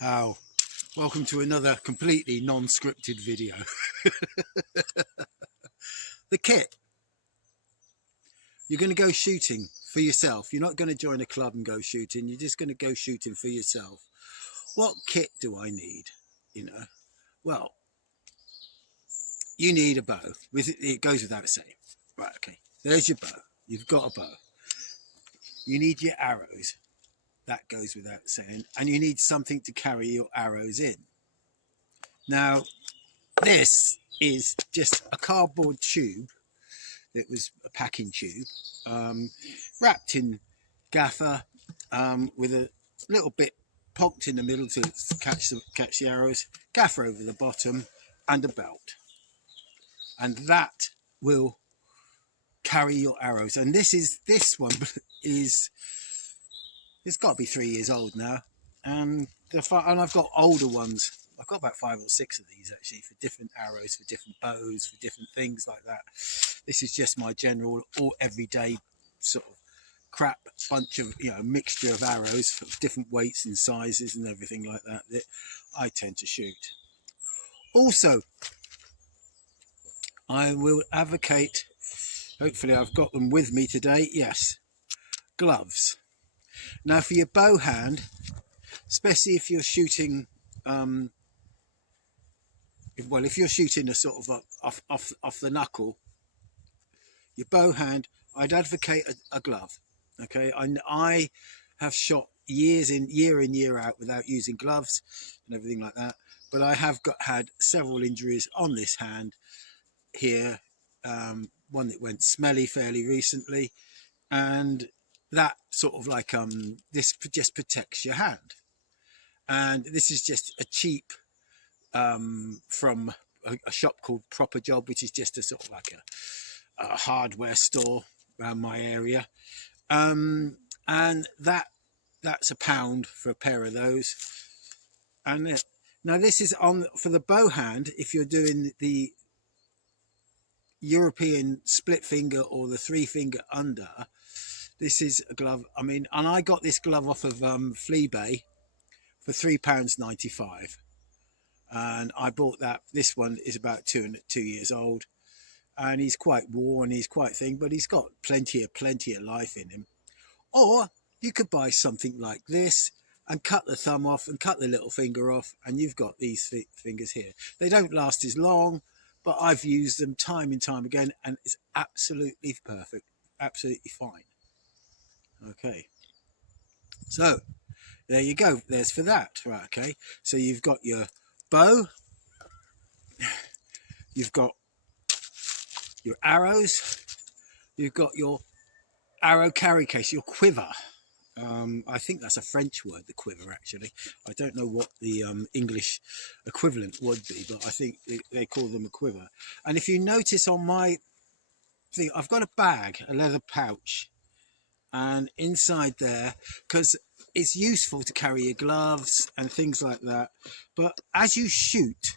How? Welcome to another completely non-scripted video. The kit. You're going to go shooting for yourself. You're not going to join a club and go shooting. You're just going to go shooting for yourself. What kit do I need? Well, you need a bow. It goes without saying. Right, okay. There's your bow. You've got a bow. You need your arrows. That goes without saying. And you need something to carry your arrows in. Now, this is just a cardboard tube. It was a packing tube, wrapped in gaffer, with a little bit poked in the middle to catch the arrows, gaffer over the bottom, and a belt. And that will carry your arrows. And this one is, it's got to be 3 years old now. And I've got older ones. I've got about 5 or 6 of these actually, for different arrows, for different bows, for different things like that. This is just my general all everyday sort of crap bunch of, mixture of arrows of different weights and sizes and everything like that that I tend to shoot. Also, I will advocate, hopefully I've got them with me today, yes, gloves. Now for your bow hand, especially if you're shooting, if you're shooting a sort of off the knuckle, your bow hand, I'd advocate a glove. Okay, I have shot year in year out without using gloves and everything like that, but I have had several injuries on this hand here. One that went smelly fairly recently, and that sort of like this just protects your hand. And this is just a cheap from a shop called Proper Job, which is just a sort of like a hardware store around my area, and that's £1 for a pair of those. And now this is on for the bow hand. If you're doing the European split finger or the 3-finger under, this is a glove. I mean, and I got this glove off of Fleabay for £3.95, and I bought that. This one is about 2 years old, and he's quite worn, he's quite thin, but he's got plenty of life in him. Or you could buy something like this and cut the thumb off and cut the little finger off, and you've got these fingers here. They don't last as long, but I've used them time and time again, and it's absolutely perfect, absolutely fine. Okay, so there you go. There's for that. Right, okay, so you've got your bow, you've got your arrows, you've got your arrow carry case, your quiver. I think that's a French word, the quiver, actually. I don't know what the English equivalent would be, but I think they call them a quiver. And if you notice on my thing, I've got a bag, a leather pouch, and inside there, because it's useful to carry your gloves and things like that, but as you shoot,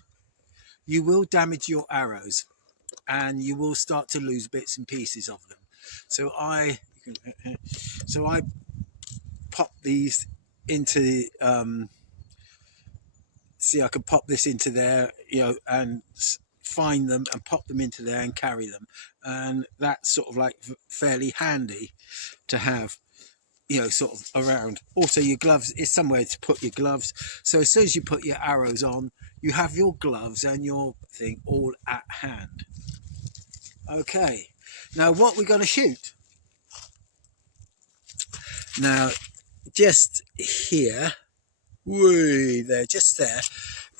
you will damage your arrows and you will start to lose bits and pieces of them. So I pop these into see, I can pop this into there, and find them and pop them into there and carry them, and that's sort of like fairly handy to have, sort of around. Also, your gloves is somewhere to put your gloves, so as soon as you put your arrows on, you have your gloves and your thing all at hand. Okay, now what we're going to shoot now, just here, way there, just there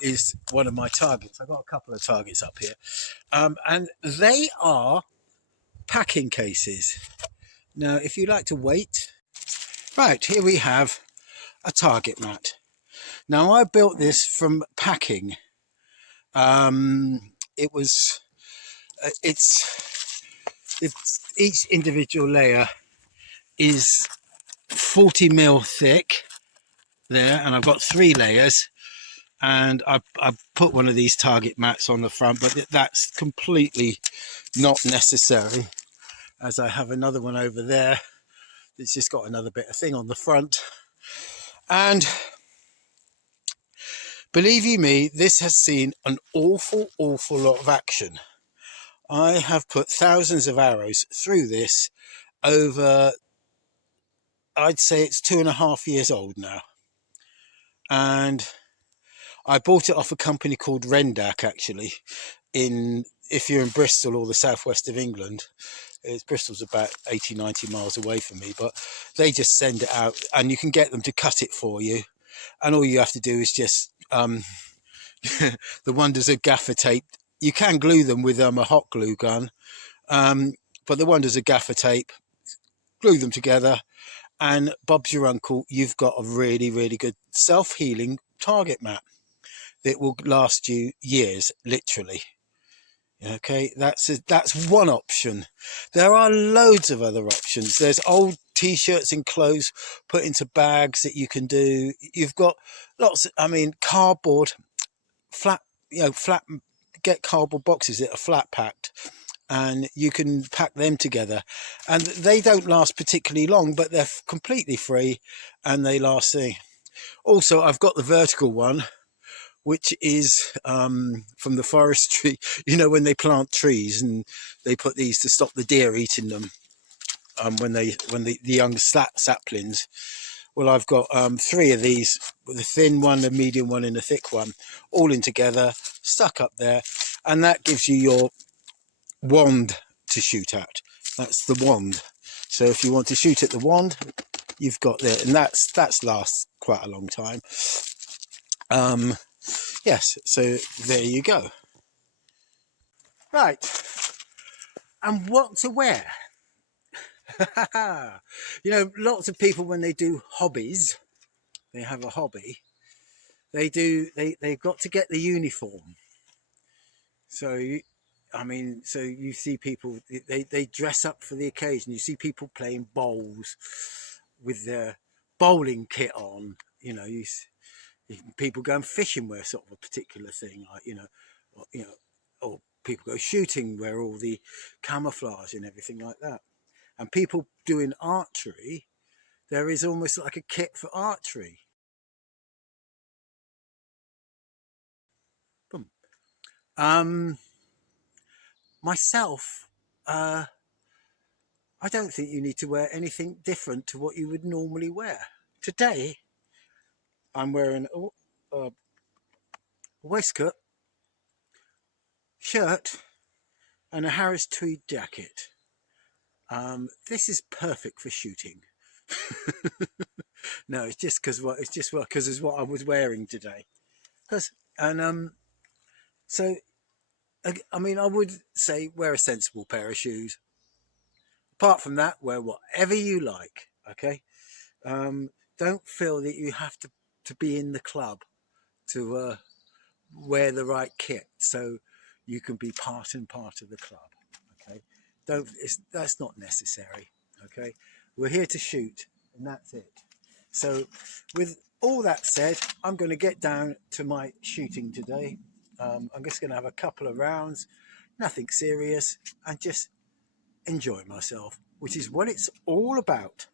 is one of my targets. I've got a couple of targets up here, and they are packing cases. Now, if you like to wait, right, here we have a target mat. Now, I built this from packing. It was, it's each individual layer is 40mm thick there, and I've got 3 layers, and I put one of these target mats on the front, but that's completely not necessary, as I have another one over there. It's just got another bit of thing on the front. And Believe you me, this has seen an awful lot of action. I have put thousands of arrows through this over, I'd say it's 2.5 years old now. And I bought it off a company called Rendak, actually, if you're in Bristol or the southwest of England. Bristol's about 80-90 miles away from me, but they just send it out and you can get them to cut it for you. And all you have to do is just the wonders of gaffer tape. You can glue them with a hot glue gun, but the wonders of gaffer tape, glue them together, and Bob's your uncle, you've got a really good self-healing target map that will last you years, literally. Okay, that's one option. There are loads of other options. There's old t-shirts and clothes put into bags that you can do. You've got lots of, I mean, cardboard, flat, get cardboard boxes that are flat packed and you can pack them together, and they don't last particularly long, but they're completely free and they last. Also, I've got the vertical one, which is from the forestry. You know, when they plant trees and they put these to stop the deer eating them, when the young saplings. Well, I've got 3 of these, with a thin one, a medium one and a thick one, all in together, stuck up there, and that gives you your wand to shoot at. That's the wand. So if you want to shoot at the wand, you've got that, and that's lasts quite a long time. Yes, so there you go. Right, and what to wear? You know, lots of people, when they do hobbies, they have a hobby, they've got to get the uniform. So I mean, so you see people, they dress up for the occasion. You see people playing bowls with their bowling kit on. You know, people going fishing wear sort of a particular thing, like or people go shooting wear all the camouflage and everything like that. And people doing archery, there is almost like a kit for archery. Boom. Myself, I don't think you need to wear anything different to what you would normally wear. Today, I'm wearing a waistcoat, shirt, and a Harris tweed jacket. This is perfect for shooting. No, it's just because it's what I was wearing today. So I mean, I would say wear a sensible pair of shoes. Apart from that, wear whatever you like. Okay. Don't feel that you have to be in the club to wear the right kit so you can be part and part of the club. Okay. That's not necessary. Okay. We're here to shoot, and that's it. So with all that said, I'm going to get down to my shooting today. I'm just going to have a couple of rounds, nothing serious, and just enjoy myself, which is what it's all about.